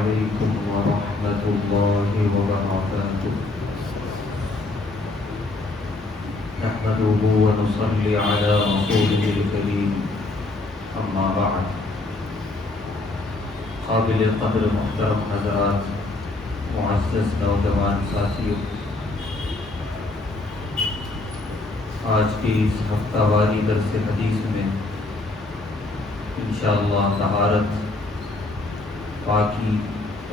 عليكم ورحمة الله وبركاته. نحمده ونصلي على رسوله الكريم، أما بعد. قابل قدر محترم حضرات، معزز نوجوان ساتھیوں، آج کی اس ہفتہ واری درس حدیث میں انشاءاللہ طہارت، پاکی،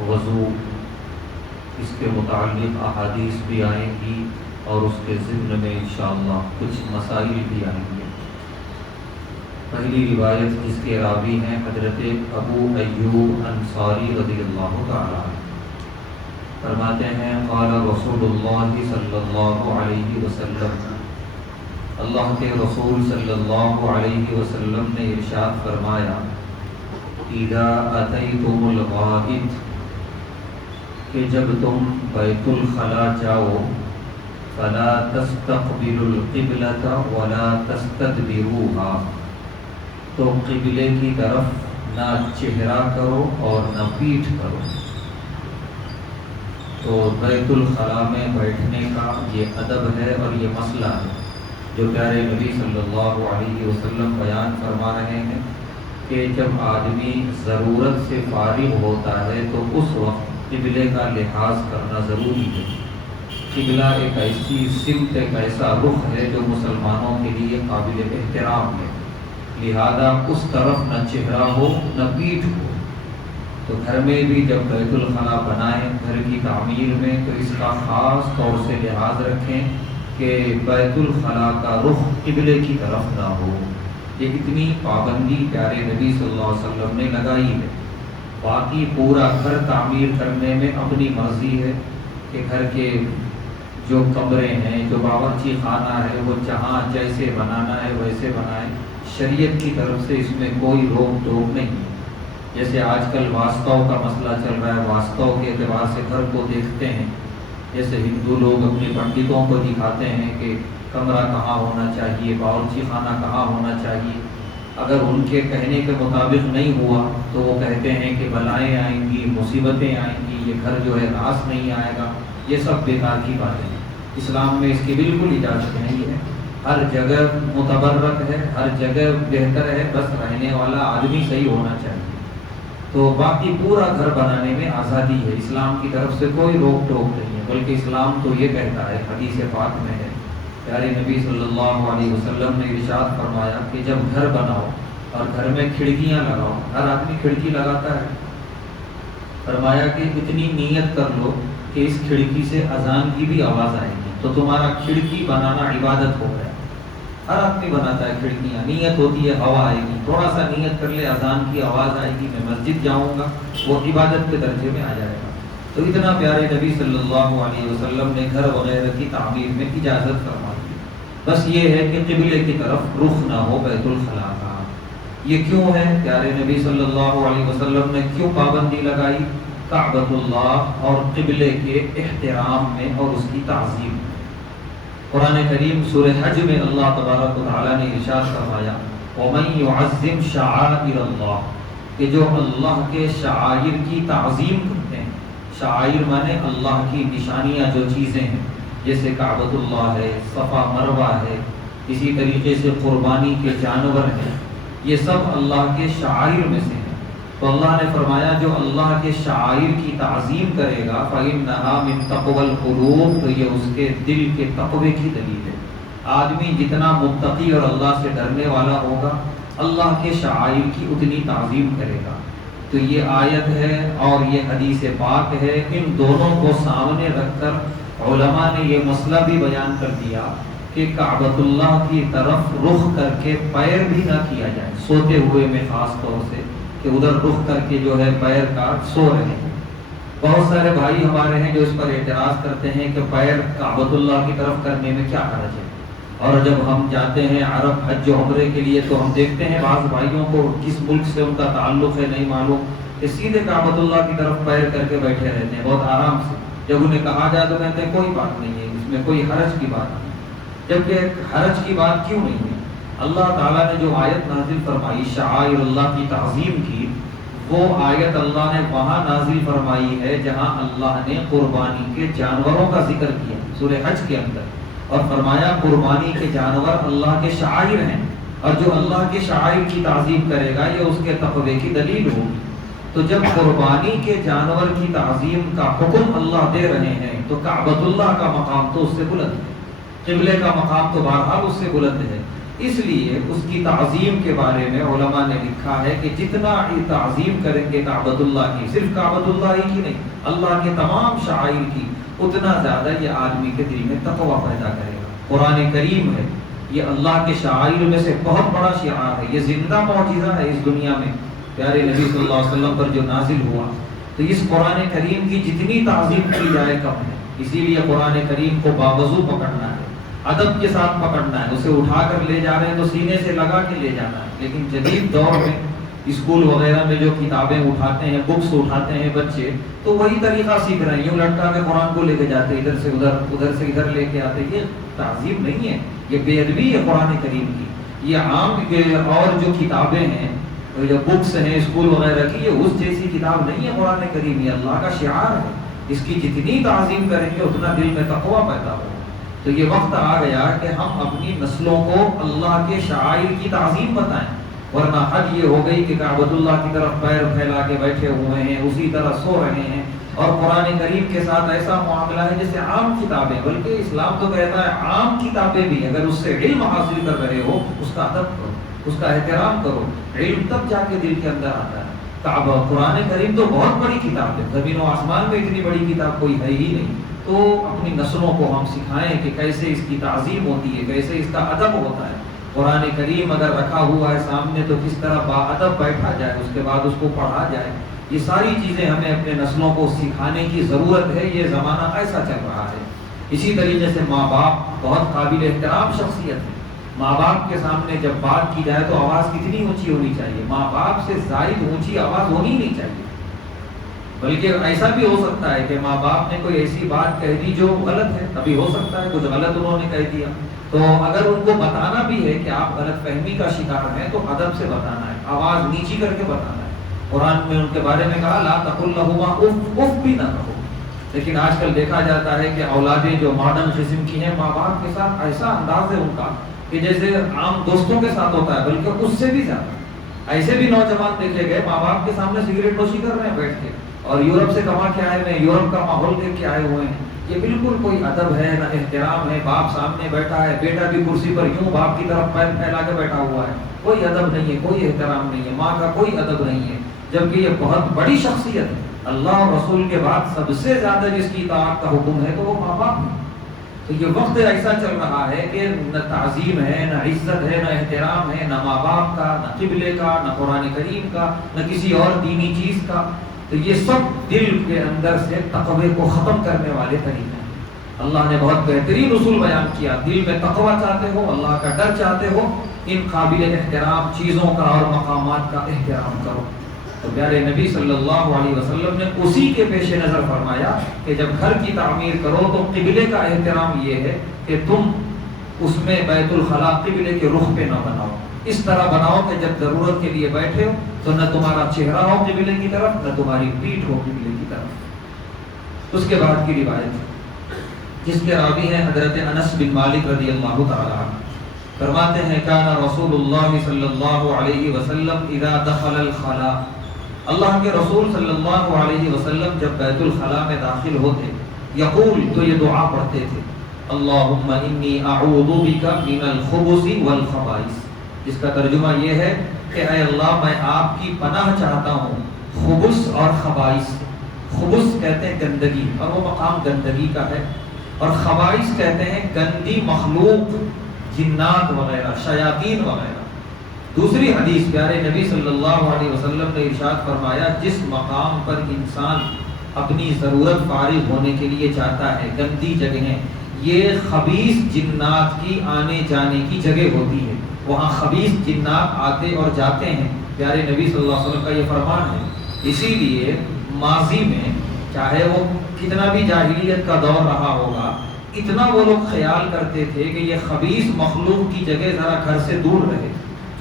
وضو، اس کے متعلق احادیث بھی آئیں گی اور اس کے ضمن میں انشاءاللہ کچھ مسائل بھی آئیں گے۔ پہلی روایت جس کے راوی ہیں حضرت ابو ایوب انصاری رضی اللہ تعالیٰ عنہ، فرماتے ہیں قال رسول اللہ صلی اللہ علیہ وسلم، اللہ کے رسول صلی اللہ علیہ وسلم نے ارشاد فرمایا، اذا اتیتم الغائط، کہ جب تم بیت الخلاء جاؤ، فلا تستقبلوا القبلة ولا تستدبروها، تو قبلے کی طرف نہ چہرہ کرو اور نہ پیٹھ کرو۔ تو بیت الخلاء میں بیٹھنے کا یہ ادب ہے اور یہ مسئلہ ہے جو پیارے نبی صلی اللہ علیہ وسلم بیان فرما رہے ہیں کہ جب آدمی ضرورت سے فارغ ہوتا ہے تو اس وقت قبلے کا لحاظ کرنا ضروری ہے۔ قبلہ ایک ایسی سمت، ایک ایسا رخ ہے جو مسلمانوں کے لیے قابل احترام ہے، لہذا اس طرف نہ چہرہ ہو نہ پیٹھ ہو۔ تو گھر میں بھی جب بیت الخلاء بنائیں گھر کی تعمیر میں تو اس کا خاص طور سے لحاظ رکھیں کہ بیت الخلاء کا رخ قبلے کی طرف نہ ہو۔ یہ اتنی پابندی پیارے نبی صلی اللہ علیہ وسلم نے لگائی ہے۔ باقی پورا گھر تعمیر کرنے میں اپنی مرضی ہے کہ گھر کے جو کمرے ہیں، جو باورچی خانہ ہے، وہ جہاں جیسے بنانا ہے ویسے بنائیں، شریعت کی طرف سے اس میں کوئی روک ٹوک نہیں۔ جیسے آج کل واسطوں کا مسئلہ چل رہا ہے، واسطوں کے اعتبار سے گھر کو دیکھتے ہیں، جیسے ہندو لوگ اپنے پنڈتوں کو دکھاتے ہیں کہ کمرہ کہاں ہونا چاہیے، باورچی خانہ کہاں ہونا چاہیے۔ اگر ان کے کہنے کے مطابق نہیں ہوا تو وہ کہتے ہیں کہ بلائیں آئیں گی، مصیبتیں آئیں گی، یہ گھر جو ہے راس نہیں آئے گا۔ یہ سب بیکار کی باتیں ہیں، اسلام میں اس کی بالکل اجازت نہیں ہے۔ ہر جگہ متبرک ہے، ہر جگہ بہتر ہے، بس رہنے والا آدمی صحیح ہونا چاہیے۔ تو باقی پورا گھر بنانے میں آزادی ہے، اسلام کی طرف سے کوئی روک ٹوک نہیں ہے، بلکہ اسلام تو یہ کہتا ہے، حدیث پاک میں ہے، پیارے نبی صلی اللہ علیہ وسلم نے ارشاد فرمایا کہ جب گھر بناؤ اور گھر میں کھڑکیاں لگاؤ، ہر آدمی کھڑکی لگاتا ہے، فرمایا کہ اتنی نیت کر لو کہ اس کھڑکی سے اذان کی بھی آواز آئے گی، تو تمہارا کھڑکی بنانا عبادت ہو گیا۔ ہر آدمی بناتا ہے کھڑکیاں، نیت ہوتی ہے ہوا آئے گی، تھوڑا سا نیت کر لے اذان کی آواز آئے گی، میں مسجد جاؤں گا، وہ عبادت کے درجے میں آ جائے گا۔ تو اتنا پیارے نبی صلی اللہ علیہ وسلم نے گھر وغیرہ کی تعمیر میں اجازت فرما دی۔ بس یہ ہے کہ قبلے کی طرف رخ نہ ہو بیت الخلاء کا۔ یہ کیوں ہے؟ پیارے نبی صلی اللہ علیہ وسلم نے کیوں پابندی لگائی؟ کعبۃ اللہ اور قبلے کے احترام میں اور اس کی تعظیم میں۔ قرآن کریم سورہ حج میں اللہ تبارک و تعالیٰ نے ارشاد فرمایا، وَمَن يُعَظِّمْ شَعَائِرَ اللَّهِ، کہ جو اللہ کے شعائر کی تعظیم کرتے ہیں۔ شعائر مانے اللہ کی نشانیاں، جو چیزیں ہیں، جیسے کعبۃ اللہ ہے، صفا مروہ ہے، اسی طریقے سے قربانی کے جانور ہیں، یہ سب اللہ کے شعائر میں سے ہیں۔ تو اللہ نے فرمایا جو اللہ کے شعائر کی تعظیم کرے گا فَإِنَّهَا مِن تَقْوَى الْقُلُوبِ، تو یہ اس کے دل کے تقوی کی دلیل ہے۔ آدمی جتنا متقی اور اللہ سے ڈرنے والا ہوگا، اللہ کے شعائر کی اتنی تعظیم کرے گا۔ تو یہ آیت ہے اور یہ حدیث پاک ہے، ان دونوں کو سامنے رکھ کر علماء نے یہ مسئلہ بھی بیان کر دیا کہ کعبۃ اللہ کی طرف رخ کر کے پیر بھی نہ کیا جائے، سوتے ہوئے میں خاص طور سے، کہ ادھر رخ کر کے جو ہے پیر کا سو رہے ہیں۔ بہت سارے بھائی ہمارے ہیں جو اس پر اعتراض کرتے ہیں کہ پیر کعبۃ اللہ کی طرف کرنے میں کیا حرج ہے، اور جب ہم جاتے ہیں عرب حج و عمرے کے لیے تو ہم دیکھتے ہیں بعض بھائیوں کو کس ملک سے ان کا تعلق ہے نہیں معلوم، کہ سیدھے کعبۃ اللہ کی طرف پیر کر کے بیٹھے رہتے ہیں بہت آرام سے۔ جب انہیں کہا جائے تو کہتے ہیں کوئی بات نہیں ہے، اس میں کوئی حرج کی بات نہیں، جبکہ حرج کی بات کیوں نہیں ہے؟ اللہ تعالیٰ نے جو آیت نازل فرمائی، شعائر اللہ کی تعظیم کی، وہ آیت اللہ نے وہاں نازل فرمائی ہے جہاں اللہ نے قربانی کے جانوروں کا ذکر کیا سورہ حج کے اندر، اور فرمایا قربانی کے جانور اللہ کے شعائر ہیں، اور جو اللہ کے شعائر کی تعظیم کرے گا یہ اس کے تقوی کی دلیل ہوگی۔ تو جب قربانی کے جانور کی تعظیم کا حکم اللہ دے رہے ہیں تو کعبۃ اللہ کا مقام تو اس سے بلند ہے، قبلے کا مقام تو بہرحال اس سے بلند ہے۔ اس لیے اس کی تعظیم کے بارے میں علماء نے لکھا ہے کہ جتنا تعظیم کریں گے کعبۃ اللہ کی، صرف کعبۃ اللہ ہی کی نہیں، اللہ کے تمام شعائر کی، اتنا زیادہ یہ آدمی کے دل میں تقویٰ پیدا کرے گا۔ قرآن کریم ہے، یہ اللہ کے شعائر میں سے بہت بڑا شعار ہے، یہ زندہ معجزہ ہے اس دنیا میں، پیارے نبی صلی اللہ علیہ وسلم پر جو نازل ہوا۔ تو اس قرآن کریم کی جتنی تعظیم کی جائے کم ہے، اسی لیے قرآن کریم کو باوضو پکڑنا ہے، ادب کے ساتھ پکڑنا ہے، اسے اٹھا کر لے جا رہے ہیں تو سینے سے لگا کے لے جانا ہے۔ لیکن جدید دور میں اسکول وغیرہ میں جو کتابیں اٹھاتے ہیں، بکس اٹھاتے ہیں بچے، تو وہی طریقہ سیکھ رہے ہیں، یوں لٹکا کے قرآن کو لے کے جاتے، ادھر سے ادھر، ادھر سے ادھر لے کے آتے۔ یہ تعظیم نہیں ہے، یہ بے ادبی ہے قرآن کریم کی۔ یہ عام اور جو کتابیں ہیں، جو بکس ہیں اسکول وغیرہ کی، یہ اس جیسی کتاب نہیں ہے قرآن کریم، یہ اللہ کا شعار ہے۔ اس کی جتنی تعظیم کریں گے اتنا دل میں تقویٰ پیدا ہوگا۔ تو یہ وقت آ گیا کہ ہم اپنی نسلوں کو اللہ کے شعائر کی تعظیم بتائیں، ورنہ حد یہ ہو گئی کہ کعبۃ اللہ کی طرف پیر پھیلا کے بیٹھے ہوئے ہیں، اسی طرح سو رہے ہیں، اور قرآن کریم کے ساتھ ایسا معاملہ ہے جیسے عام کتابیں، بلکہ اسلام تو کہتا ہے عام کتابیں بھی اگر اس سے علم حاصل کر رہے ہو اس کا ادب کرو، اس کا احترام کرو، علم تب جا کے دل کے اندر آتا ہے۔ قرآن کریم تو بہت بڑی کتاب ہے، زمین و آسمان میں اتنی بڑی کتاب کوئی ہے ہی نہیں۔ تو اپنی نسلوں کو ہم سکھائیں کہ کیسے اس کی تعظیم ہوتی ہے، کیسے اس کا ادب ہوتا ہے۔ قرآن کریم اگر رکھا ہوا ہے سامنے تو کس طرح باادب بیٹھا جائے، اس کے بعد اس کو پڑھا جائے، یہ ساری چیزیں ہمیں اپنے نسلوں کو سکھانے کی ضرورت ہے۔ یہ زمانہ ایسا چل رہا ہے۔ اسی طریقے سے ماں باپ بہت قابل احترام شخصیت ہے۔ ماں باپ کے سامنے جب بات کی جائے تو آواز کتنی اونچی ہونی چاہیے؟ ماں باپ سے زائد اونچی آواز ہونی نہیں چاہیے۔ بلکہ ایسا بھی ہو سکتا ہے کہ ماں باپ نے کوئی ایسی بات کہہ دی جو غلط ہے، ابھی ہو سکتا ہے کچھ غلط انہوں نے کہہ دیا، تو اگر ان کو بتانا بھی ہے کہ آپ غلط فہمی کا شکار ہیں تو ادب سے بتانا ہے، آواز نیچی کر کے بتانا ہے۔ قرآن میں ان کے بارے میں کہا لا تقل لہما اف، اف بھی نہ کہو۔ لیکن آج کل دیکھا جاتا ہے کہ اولادیں جو ماڈرن قسم کی ہیں، ماں باپ کے ساتھ ایسا انداز ہے ان کا کہ جیسے عام دوستوں کے ساتھ ہوتا ہے، بلکہ اس سے بھی زیادہ۔ ایسے بھی نوجوان دیکھے گئے ماں باپ کے سامنے سگریٹ نوشی کر رہے ہیں بیٹھ کے، اور یورپ سے کما کے آئے ہوئے ہیں، یورپ کا ماحول دیکھ کے آئے ہوئے ہیں۔ یہ بالکل کوئی ادب ہے نہ احترام ہے۔ باپ سامنے بیٹھا ہے، بیٹا بھی کرسی پر یوں باپ کی طرف پیر پھیلا کے بیٹھا ہوا ہے، کوئی ادب نہیں ہے، کوئی احترام نہیں ہے، ماں کا کوئی ادب نہیں ہے، جبکہ یہ بہت بڑی شخصیت ہے۔ اللہ اور رسول کے بعد سب سے زیادہ جس کی اطاعت کا حکم ہے تو وہ ماں باپ ہے۔ تو یہ وقت ایسا چل رہا ہے کہ نہ تعظیم ہے، نہ عزت ہے، نہ احترام ہے، نہ ماں باپ کا، نہ قبلے کا، نہ قرآن کریم کا، نہ کسی اور دینی چیز کا۔ تو یہ سب دل کے اندر سے تقوی کو ختم کرنے والے طریقے ہیں۔ اللہ نے بہت بہترین اصول بیان کیا، دل میں تقوی چاہتے ہو، اللہ کا ڈر چاہتے ہو، ان قابل احترام چیزوں کا اور مقامات کا احترام کرو۔ تو پیارے نبی صلی اللہ علیہ وسلم نے اسی کے پیش نظر فرمایا کہ جب گھر کی تعمیر کرو تو قبلے کا احترام یہ ہے کہ تم اس میں بیت الخلاء قبلے کے رخ پہ نہ بناؤ، اس طرح بناؤ کہ جب ضرورت کے لیے بیٹھے ہو تو نہ تمہارا چہرہ ہو قبلے کی طرف، نہ تمہاری پیٹھ ہو قبلے کی طرف۔ اس کے بعد کی روایت جس کے راوی ہیں حضرت انس بن مالک رضی اللہ تعالی عنہ، فرماتے ہیں کان رسول اللہ صلی اللہ علیہ وسلم اذا دخل الخلاء، اللہ کے رسول صلی اللہ علیہ وسلم جب بیت الخلاء میں داخل ہوتے، یقول تو یہ دعا پڑھتے تھے، اللہم انی اعوذ بک من الخبث والخبائث، جس کا ترجمہ یہ ہے کہ اے اللہ میں آپ کی پناہ چاہتا ہوں خبث اور خبائث۔ خبث کہتے ہیں گندگی، اور وہ مقام گندگی کا ہے، اور خبائث کہتے ہیں گندی مخلوق، جنات وغیرہ، شیاطین وغیرہ۔ دوسری حدیث پیارے نبی صلی اللہ علیہ وسلم نے ارشاد فرمایا جس مقام پر انسان اپنی ضرورت فارغ ہونے کے لیے چاہتا ہے، گندی جگہیں، یہ خبیث جنات کی آنے جانے کی جگہ ہوتی ہے، وہاں خبیث جنات آتے اور جاتے ہیں، پیارے نبی صلی اللہ علیہ وسلم کا یہ فرمان ہے۔ اسی لیے ماضی میں چاہے وہ کتنا بھی جاہلیت کا دور رہا ہوگا، اتنا وہ لوگ خیال کرتے تھے کہ یہ خبیث مخلوق کی جگہ ذرا گھر سے دور رہے،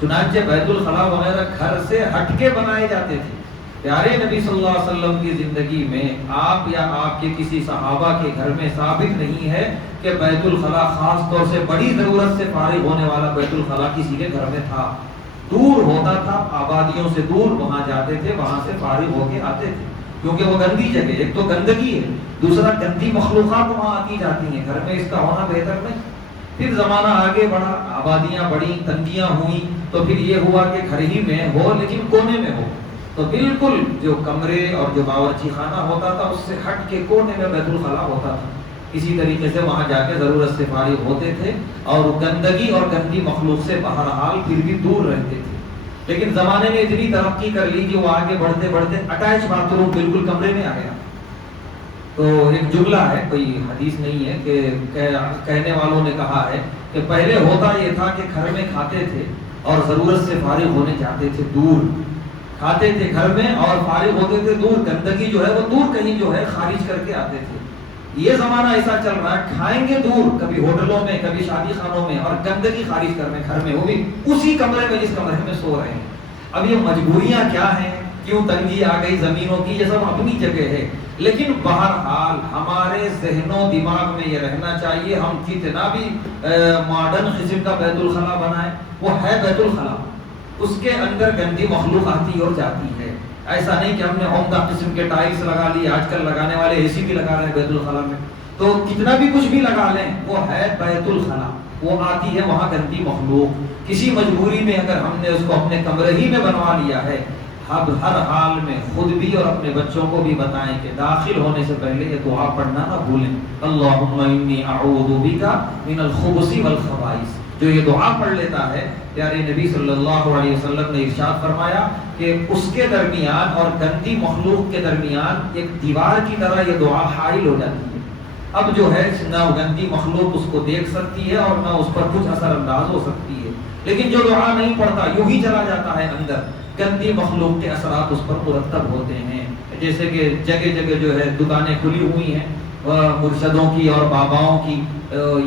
چنانچہ بیت الخلاء وغیرہ گھر سے ہٹ کے بنائے جاتے تھے پیارے نبی صلی اللہ علیہ وسلم کی زندگی میں آپ یا آپ کے کسی صحابہ کے گھر میں ثابت نہیں ہے کہ بیت الخلا خاص طور سے بڑی ضرورت سے فارغ ہونے والا بیت الخلا کسی کے گھر میں تھا. دور ہوتا تھا، آبادیوں سے دور وہاں جاتے تھے، وہاں سے فارغ ہو کے آتے تھے، کیونکہ وہ گندی جگہ، ایک تو گندگی ہے، دوسرا گندی مخلوقات وہاں آتی جاتی ہیں، گھر میں اس کا ہونا بہتر نہیں. پھر زمانہ آگے بڑھا، آبادیاں بڑی، تنگیاں ہوئیں، تو پھر یہ ہوا کہ گھر ہی میں ہو لیکن کونے میں ہو. تو بالکل جو کمرے اور جو باورچی خانہ ہوتا تھا اس سے ہٹ کے کونے میں بیت الخلا ہوتا تھا. اسی طریقے سے وہاں جا کے ضرورت سے فارغ ہوتے تھے اور گندگی اور گندی مخلوق سے بہرحال پھر بھی دور رہتے تھے. لیکن زمانے نے اتنی ترقی کر لی کہ وہ آگے بڑھتے بڑھتے اٹیچ باتھ روم بالکل کمرے میں آ گیا. تو ایک جملہ ہے، کوئی حدیث نہیں ہے، کہ کہنے والوں نے کہا ہے کہ پہلے ہوتا یہ تھا کہ گھر میں کھاتے تھے اور ضرورت سے فارغ ہونے جاتے تھے دور، کھاتے تھے گھر میں اور فارغ ہوتے تھے دور، گندگی جو ہے وہ دور کہیں جو ہے خارج کر کے آتے تھے. یہ زمانہ ایسا چل رہا ہے، کھائیں گے دور، کبھی ہوٹلوں میں، کبھی شادی خانوں میں، اور گندگی خارج کرنے گھر میں، وہ بھی اسی کمرے میں جس کمرے میں سو رہے ہیں. اب یہ مجبوریاں کیا ہیں، کیوں تنگی آ گئی زمینوں کی، یہ سب اپنی جگہ ہے. لیکن بہرحال ہمارے ذہن و دماغ میں یہ رہنا چاہیے، ہم کتنا بھی ماڈرن قسم کا بیت الخلا بنائیں، وہ ہے بیت الخلا، اس کے اندر گندی مخلوق آتی اور جاتی ہے. ایسا نہیں کہ ہم نے عمدہ قسم کے ٹائلز لگا لی، آج کل لگانے والے اے سی بھی لگا رہے ہیں بیت الخلا میں، تو کتنا بھی کچھ بھی لگا لیں وہ ہے بیت الخلا، وہ آتی ہے وہاں گندی مخلوق. کسی مجبوری میں اگر ہم نے اس کو اپنے کمرے ہی میں بنوا لیا ہے، اب ہر حال میں خود بھی اور اپنے بچوں کو بھی بتائیں کہ داخل ہونے سے پہلے یہ دعا پڑھنا نہ بھولیں، اللہم انی اعوذ بک من الخبث والخبائث. جو یہ دعا پڑھ لیتا ہے، پیارے نبی صلی اللہ علیہ وسلم نے ارشاد فرمایا کہ اس کے درمیان اور گندی مخلوق کے درمیان ایک دیوار کی طرح یہ دعا حائل ہو جاتی ہے. اب جو ہے نہ گندی مخلوق اس کو دیکھ سکتی ہے اور نہ اس پر کچھ اثر انداز ہو سکتی ہے. لیکن جو دعا نہیں پڑھتا یوں ہی چلا جاتا ہے اندر، گندی مخلوق کے اثرات اس پر مرتب ہوتے ہیں. جیسے کہ جگہ جگہ جو ہے دکانیں کھلی ہوئی ہیں مرشدوں کی اور باباؤں کی،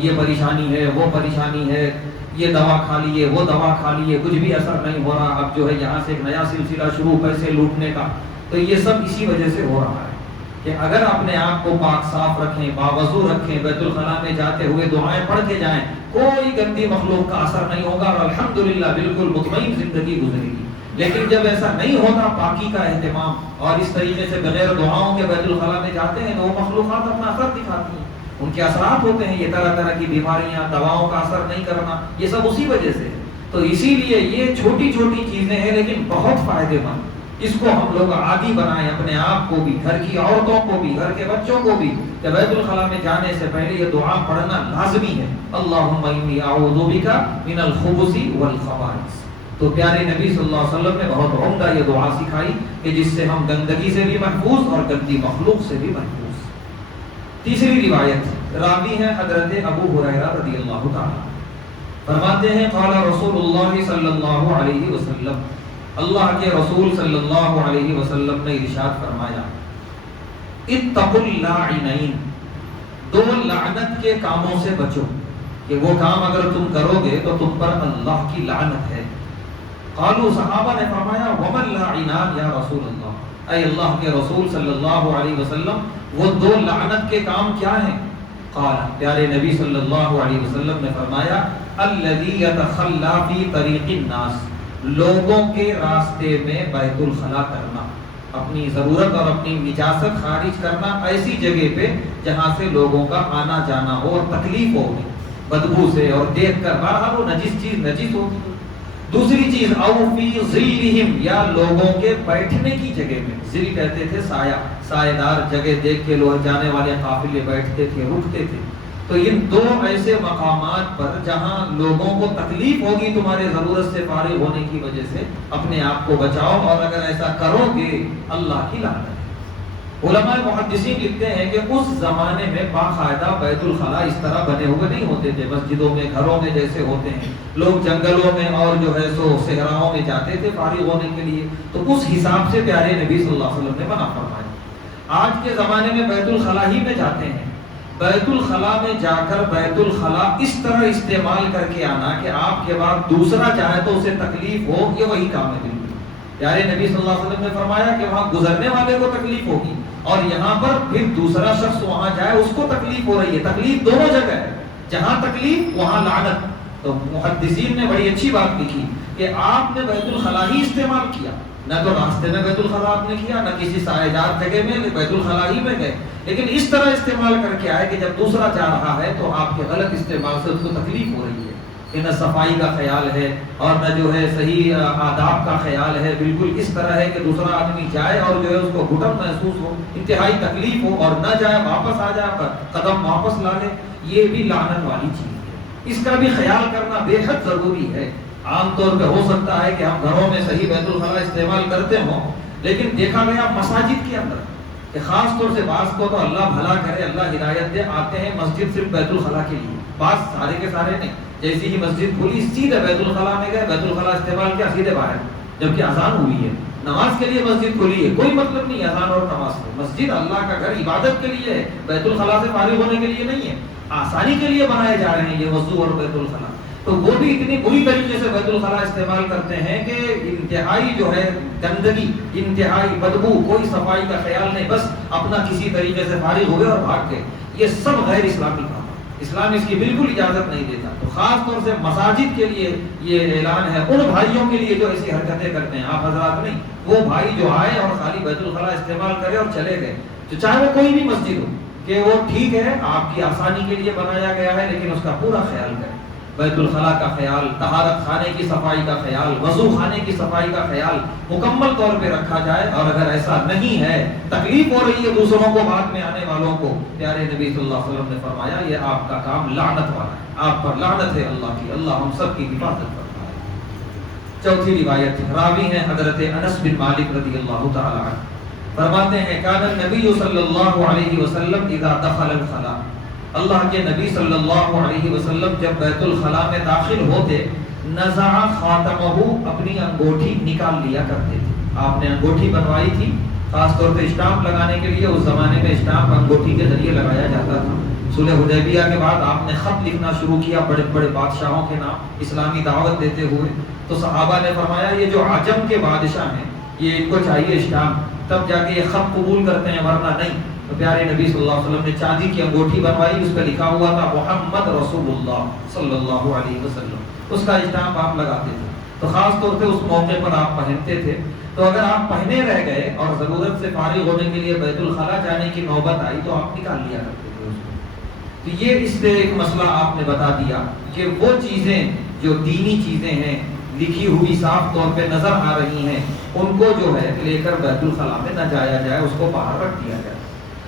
یہ پریشانی ہے، وہ پریشانی ہے، یہ دوا کھا لیے، وہ دوا کھا لیے، کچھ بھی اثر نہیں ہو رہا. اب جو ہے یہاں سے ایک نیا سلسلہ شروع، پیسے لوٹنے کا. تو یہ سب اسی وجہ سے ہو رہا ہے کہ اگر اپنے آپ کو پاک صاف رکھیں، باوضو رکھیں، بیت الخلا میں جاتے ہوئے دعائیں پڑھ کے جائیں، کوئی گندی مخلوق کا اثر نہیں ہوگا اور الحمدللہ بالکل مطمئن زندگی گزرے گی. لیکن جب ایسا نہیں ہوتا، پاکی کا اہتمام اور اس طریقے سے بغیر دعاؤں کے بیت الخلا میں جاتے ہیں تو وہ مخلوقات اپنا اثر دکھاتی ہیں، ان کے اثرات ہوتے ہیں. یہ طرح طرح کی بیماریاں، دواؤں کا اثر نہیں کرنا، یہ سب اسی وجہ سے. تو اسی لیے یہ چھوٹی چھوٹی چیزیں ہیں لیکن بہت فائدے مند. اس کو ہم لوگ عادی بنائیں، اپنے آپ کو بھی، گھر کی عورتوں کو بھی، گھر کے بچوں کو بھی، کہ بیت الخلا میں جانے سے پہلے یہ دعا پڑھنا لازمی ہے، اللہم انی اعوذ بک من الخبث والخبائث. تو پیارے نبی صلی اللہ علیہ وسلم نے بہت عمدہ یہ دعا سکھائی کہ جس سے ہم گندگی سے بھی محفوظ اور گندی مخلوق سے بھی محفوظ. تیسری روایت راوی ہے حضرت ابو ہریرہ رضی اللہ تعالی، فرماتے ہیں قال رسول اللہ صلی اللہ علیہ وسلم، اللہ کے رسول صلی اللہ علیہ وسلم نے ارشاد فرمایا، اتقوا اللاعنین، دو لعنت کے کاموں سے بچو، کہ وہ کام اگر تم کرو گے تو تم پر اللہ کی لعنت ہے. قالوا، صحابہ نے فرمایا، وما اللاعنان یا رسول اللہ، اے اللہ کے رسول صلی اللہ علیہ وسلم وہ دو لعنت کے کام کیا ہیں؟ قال، پیارے نبی صلی اللہ علیہ وسلم نے فرمایا، الذی یتخلی فی طریق الناس، لوگوں کے راستے میں بیت الخلا کرنا، اپنی ضرورت اور اپنی نجاست خارج کرنا ایسی جگہ پہ جہاں سے لوگوں کا آنا جانا ہو اور تکلیف ہو، بدبو سے اور دیکھ کر بہرحال وہ نجس چیز نجس ہوتی ہے. دوسری چیز، او فی ظلہم، یا لوگوں کے بیٹھنے کی جگہ میں، ظل کہتے تھے سایہ، سایہ دار جگہ دیکھ کے لوگ جانے والے قافلے بیٹھتے تھے، رکتے تھے. تو ان دو ایسے مقامات پر جہاں لوگوں کو تکلیف ہوگی تمہارے ضرورت سے فارغ ہونے کی وجہ سے، اپنے آپ کو بچاؤ، اور اگر ایسا کرو گے اللہ کی لعنت ہے. علماء محدثین لکھتے ہیں کہ اس زمانے میں باقاعدہ بیت الخلا اس طرح بنے ہوئے نہیں ہوتے تھے، مسجدوں میں، گھروں میں جیسے ہوتے ہیں. لوگ جنگلوں میں اور جو ہے سو صحراؤں میں جاتے تھے فارغ ہونے کے لیے، تو اس حساب سے پیارے نبی صلی اللہ علیہ وسلم نے منع فرمایا. آج کے زمانے میں بیت الخلا ہی میں جاتے ہیں، بیت الخلا میں جا کر بیت الخلا اس طرح استعمال کر کے آنا کہ آپ کے بعد دوسرا چاہے تو اسے تکلیف ہو، یہ وہی کام ہے. بالکل پیارے نبی صلی اللہ علیہ وسلم نے فرمایا کہ وہاں گزرنے والے کو تکلیف ہوگی اور یہاں پر پھر دوسرا شخص وہاں جائے اس کو تکلیف ہو رہی ہے. تکلیف دونوں جگہ ہے, جہاں تکلیف وہاں لعنت. تو محدثین نے بڑی اچھی بات لکھی کہ آپ نے بیت الخلا ہی استعمال کیا, نہ تو راستے میں بیت الخلا آپ نے کیا, نہ کسی سایہ دار جگہ میں بیت الخلا ہی میں گئے, لیکن اس طرح استعمال کر کے آئے کہ جب دوسرا جا رہا ہے تو آپ کے غلط استعمال سے اس کو تکلیف ہو رہی ہے کہ نہ صفائی کا خیال ہے اور نہ جو ہے صحیح آداب کا خیال ہے. بالکل اس طرح ہے کہ دوسرا آدمی جائے اور جو ہے اس کو گھٹن محسوس ہو, انتہائی تکلیف ہو اور نہ جائے, واپس آ جائے, قدم واپس لا لے. یہ بھی لعنت والی چیز ہے, اس کا بھی خیال کرنا بے حد ضروری ہے. عام طور پہ ہو سکتا ہے کہ ہم گھروں میں صحیح بیت الخلا استعمال کرتے ہوں, لیکن دیکھا گیا مساجد کے اندر کہ خاص طور سے بعض کو تو اللہ بھلا کرے, اللہ ہدایت دے, آتے ہیں مسجد صرف بیت الخلا کے لیے, بعض سارے کے سارے نہیں. جیسی ہی مسجد کھلی سیدھے بیت الخلا میں گئے, بیت الخلا استعمال کیا, سیدھے باہر, جبکہ اذان ہوئی ہے, نماز کے لیے مسجد کھلی ہے, کوئی مطلب نہیں اذان اور نماز کا. مسجد اللہ کا گھر عبادت کے لیے ہے, بیت الخلا سے فارغ ہونے کے لیے نہیں ہے. آسانی کے لیے بنائے جا رہے ہیں یہ وضو اور بیت الخلا. تو وہ بھی اتنی بری طریقے سے بیت الخلا استعمال کرتے ہیں کہ انتہائی جو ہے گندگی, انتہائی بدبو, کوئی صفائی کا خیال نہیں, بس اپنا کسی طریقے سے فارغ ہوئے اور بھاگ گئے. یہ سب غیر اسلامی کام ہے, اسلام اس کی بالکل اجازت نہیں دیتا. تو خاص طور سے مساجد کے لیے یہ اعلان ہے ان بھائیوں کے لیے جو ایسی حرکتیں کرتے ہیں, آپ حضرات نہیں, وہ بھائی جو آئے اور خالی بیت الخلا استعمال کرے اور چلے گئے, تو چاہے وہ کوئی بھی مسجد ہو, کہ وہ ٹھیک ہے آپ کی آسانی کے لیے بنایا گیا ہے, لیکن اس کا پورا خیال کریں. بیت الخلا کا خیال, طہارت خانے کی صفائی کا خیال, وضو خانے کی صفائی کا خیال مکمل طور پہ رکھا جائے. اور اگر ایسا نہیں ہے, تکلیف ہو رہی ہے دوسروں کو, بعد میں آنے والوں کو, پیارے نبی صلی اللہ علیہ وسلم نے فرمایا یہ آپ کا کام لعنت والا ہے, آپ پر لعنت ہے اللہ کی, اللہ ہم سب کی حفاظت کرتا ہے. چوتھی روایت, راوی ہیں حضرت انس بن مالک رضی اللہ تعالی عنہ, فرماتے ہیں کان النبی صلی اللہ علیہ وسلم اذا دخل الخلاء, اللہ کے نبی صلی اللہ علیہ وسلم جب بیت الخلاء میں داخل ہوتے, نزع خاتمہ, اپنی انگوٹھی نکال لیا کرتے تھے. آپ نے انگوٹھی بنوائی تھی خاص طور پہ اسٹامپ لگانے کے لیے, اس زمانے میں اسٹامپ انگوٹھی کے ذریعے لگایا جاتا تھا. صلح حدیبیہ کے بعد آپ نے خط لکھنا شروع کیا بڑے بڑے بادشاہوں کے نام, اسلامی دعوت دیتے ہوئے. تو صحابہ نے فرمایا یہ جو عجم کے بادشاہ ہیں یہ ان کو چاہیے اسٹامپ, تب جا کے یہ خط قبول کرتے ہیں, ورنہ نہیں. تو پیارے نبی صلی اللہ علیہ وسلم نے چاندی کی انگوٹھی بنوائی, اس پہ لکھا ہوا تھا محمد رسول اللہ صلی اللہ علیہ وسلم, اس کا اسٹامپ آپ لگاتے تھے. تو خاص طور پہ اس موقع پر آپ پہنتے تھے. تو اگر آپ پہنے رہ گئے اور ضرورت سے فارغ ہونے کے لیے بیت الخلاء جانے کی نوبت آئی تو آپ نکال لیا کرتے تھے اس کو. تو یہ اس سے ایک مسئلہ آپ نے بتا دیا کہ وہ چیزیں جو دینی چیزیں ہیں, لکھی ہوئی صاف طور پہ نظر آ رہی ہیں, ان کو جو ہے لے کر بیت الخلاء میں نہ جایا جائے, اس کو باہر رکھ دیا جائے.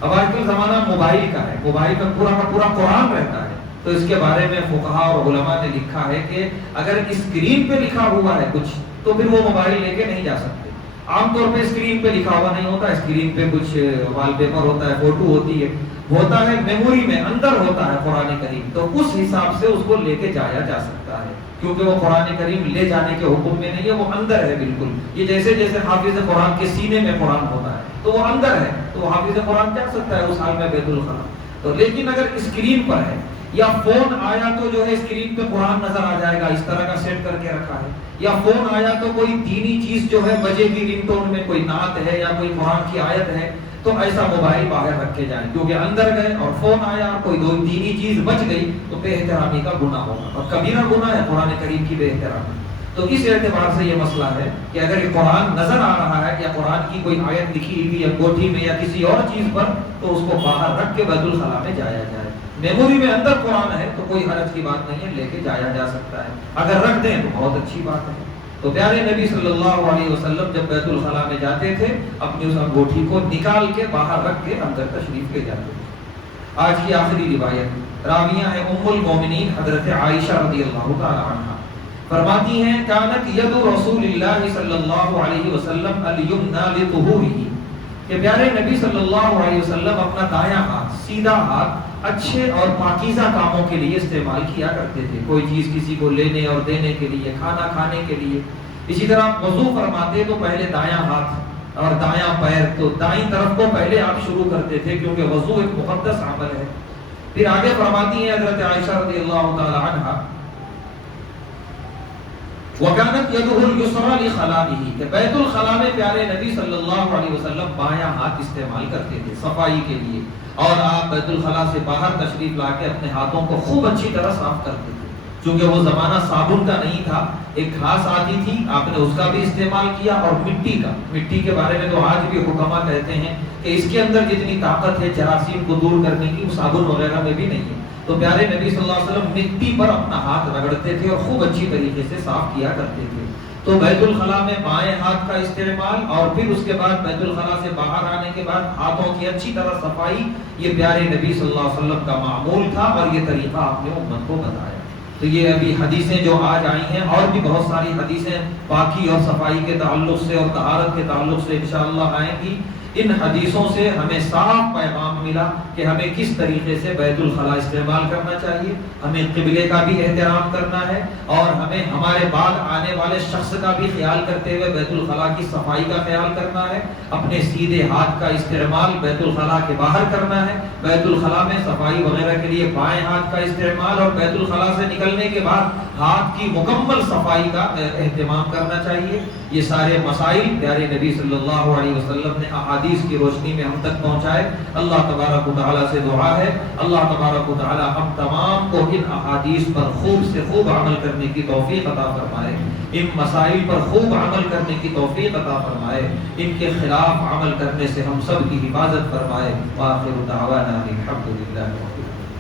اب آج کل زمانہ موبائل کا ہے, موبائل میں پورا کا پورا قرآن رہتا ہے, تو اس کے بارے میں فقہا اور علماء نے لکھا ہے کہ اگر اسکرین پہ لکھا ہوا ہے کچھ تو پھر وہ موبائل لے کے نہیں جا سکتے. عام طور پہ اسکرین پہ لکھا ہوا نہیں ہوتا, اسکرین پہ کچھ وال پیپر ہوتا ہے, فوٹو ہوتی ہے, ہوتا ہے میموری میں اندر ہوتا ہے قرآن کریم, تو اس حساب سے اس کو لے کے جایا جا سکتا ہے, کیونکہ وہ قرآن کریم لے جانے کے حکم میں نہیں ہے, وہ اندر ہے بالکل. یہ جیسے جیسے حافظ قرآن کے سینے میں قرآن ہوتا ہے تو وہ اندر ہے, تو وہ حافظ قرآن جا سکتا ہے اس حال میں بیت الخلاء. تو لیکن اگر اسکرین پر ہے یا فون آیا تو جو ہے اسکرین پہ قرآن نظر آ جائے گا, اس طرح کا سیٹ کر کے رکھا ہے, یا فون آیا تو کوئی دینی چیز جو ہے بجے گی رنگ ٹون میں, کوئی نعت ہے یا کوئی قرآن کی آیت ہے, تو ایسا موبائل باہر رکھے جائیں, کیونکہ اندر گئے اور فون آیا اور کوئی دینی چیز بچ گئی تو بے احترامی کا گناہ ہوگا, اور کبیرہ گناہ ہے قرآن کریم کی بے احترامی. تو اس اعتبار سے یہ مسئلہ ہے کہ اگر یہ قرآن نظر آ رہا ہے یا قرآن کی کوئی آیت لکھی ہوئی انگوٹھی میں یا کسی اور چیز پر, تو اس کو باہر رکھ کے بیت الخلاء میں جایا جائے. میموری میں اندر قرآن ہے تو کوئی حرج کی بات نہیں ہے, لے کے جایا جا سکتا ہے. اگر رکھ دیں تو بہت اچھی بات ہے. تو پیارے نبی صلی اللہ علیہ وسلم جب بیت الخلاء میں جاتے تھے اپنی اس انگوٹھی کو نکال کے باہر رکھ کے اندر تشریف لے جاتے تھے. آج کی آخری روایت, راویہ ہے ام المومنین حضرت عائشہ رضی اللہ تعالی عنہا, فرماتی ہیں کانت ید رسول اللہ صلی اللہ علیہ وسلم الیمنی لطہورہ, کہ پیارے نبی صلی اللہ علیہ وسلم اپنا دایاں ہاتھ, سیدھا ہاتھ اچھے اور پاکیزہ کاموں کے لیے استعمال کیا کرتے تھے, کوئی چیز کسی کو لینے اور دینے کے لیے, کھانا کھانے کے لیے. اسی طرح وضو فرماتے تو پہلے دایاں ہاتھ اور دایاں پیر, تو دائیں طرف کو پہلے آپ شروع کرتے تھے کیونکہ وضو ایک مقدس عمل ہے. پھر آگے فرماتی ہیں حضرت عائشہ رضی اللہ تعالی عنہا, وَكَانَتْ يَدُهُ الْيُسْرَى لِخَلَائِهِ کہ بیت الخلاء میں پیارے نبی صلی اللہ علیہ وسلم بایاں ہاتھ استعمال کرتے تھے صفائی کے لیے، اور آپ بیت الخلاء سے باہر تشریف لا کے اپنے ہاتھوں کو خوب اچھی طرح صاف کرتے تھے۔ چونکہ وہ زمانہ صابن کا نہیں تھا، ایک گھاس آتی تھی، آپ نے اس کا بھی استعمال کیا، اور مٹی کے بارے میں تو آج بھی حکما کہتے ہیں کہ اس کے اندر جتنی طاقت ہے جراثیم کو دور کرنے کی، وہ صابن وغیرہ میں بھی نہیں ہے۔ تو پیارے نبی صلی اللہ علیہ وسلم مٹی پر اپنا ہاتھ رگڑتے تھے اور خوب اچھی طریقے سے صاف کیا کرتے تھے۔ تو بیت الخلاء میں بائیں ہاتھ کا استعمال، اور پھر اس کے بعد بیت الخلاء سے باہر آنے کے بعد ہاتھوں کی اچھی طرح صفائی، یہ پیارے نبی صلی اللہ علیہ وسلم کا معمول تھا، اور یہ طریقہ آپ نے امت کو بتایا۔ تو یہ ابھی حدیثیں جو آج آئی ہیں، اور بھی بہت ساری حدیثیں پاکی اور صفائی کے تعلق سے اور طہارت کے تعلق سے انشاءاللہ آئیں گی۔ ان حدیثوں سے ہمیں صاف پیغام ملا کہ ہمیں کس طریقے سے بیت الخلاء استعمال کرنا چاہیے، ہمیں قبلے کا بھی احترام کرنا ہے، اور ہمیں ہمارے بعد آنے والے شخص کا بھی خیال کرتے ہوئے بیت الخلاء کی صفائی کا خیال کرنا ہے، اپنے سیدھے ہاتھ کا استعمال بیت الخلاء کے باہر کرنا ہے، بیت الخلاء میں صفائی وغیرہ کے لیے بائیں ہاتھ کا استعمال، اور بیت الخلاء سے نکلنے کے بعد ہاتھ کی مکمل صفائی کا اہتمام کرنا چاہیے۔ یہ سارے مسائل پیارے نبی صلی اللہ علیہ وسلم نے احادیث کی روشنی میں ہم تک پہنچائے۔ اللہ تبارک و تعالیٰ سے دعا ہے اللہ تبارک و تعالیٰ ہم تمام کو ان احادیث پر خوب سے خوب عمل کرنے کی توفیق عطا فرمائے، ان مسائل پر خوب عمل کرنے کی توفیق عطا فرمائے، ان کے خلاف عمل کرنے سے ہم سب کی حفاظت فرمائے۔ وآخر دعوانا الحمد للہ۔